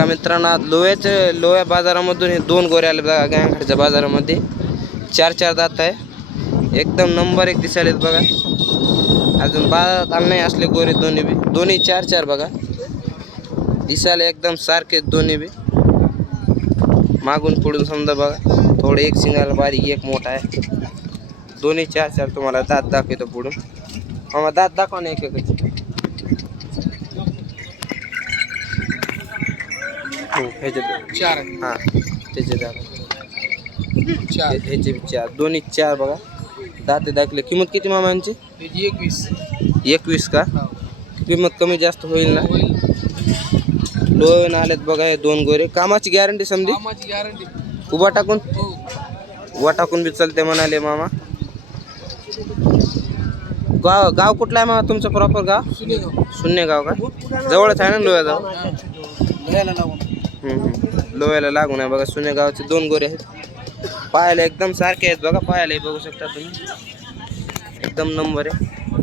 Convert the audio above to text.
बघा मित्रांनो आज लोह्याच्या लोह्या बाजारामधून हे दोन गोरे आले बघा गायखाडच्या बाजारामध्ये. चार चार दात आहे. एकदम नंबर एक दिसायलेत बघा. अजून बाजारात आले नाही असले गोरे दोन्ही बी. दोन्ही चार चार बघा. दिसायला एकदम सारखे दोन्ही बी. मागून पुढून समजा बघा. थोडे एक सिंगाला बारीक एक मोठा आहे. दोन्ही चार चार तुम्हाला दात दाखवतो पुढून. हा दात दाखवा ना एक एक हो ह्याचे चार. हां त्याचे दाखवा चार. हे- ह्याचे बी चार. दोन्ही चार बघा. दाते दाखले. किंमत किती मामांची? त्याची एकवीस. एकवीस का? हो. किंमत कमी जास्त होईल ना? होईल. आलेत बघा हे दोन गोरे. कामाची गॅरंटी समजी कामाची गॅरंटी उभा टाकून? हो. उभा टाकून बी चालते म्हणाले मामा. गाव गाव कुठला आहे मामा तुमचं प्रॉपर गाव? शून्य गाव का? जवळच आहे ना लोह्या जाऊ लह्याला लावून. लोह्याला लागून आहे बघा सुने गावचे दोन गोरे आहेत. पाहायला एकदम सारखे आहेत बघा. पाहायलाही बघू शकता तुम्ही. एकदम नंबर आहे.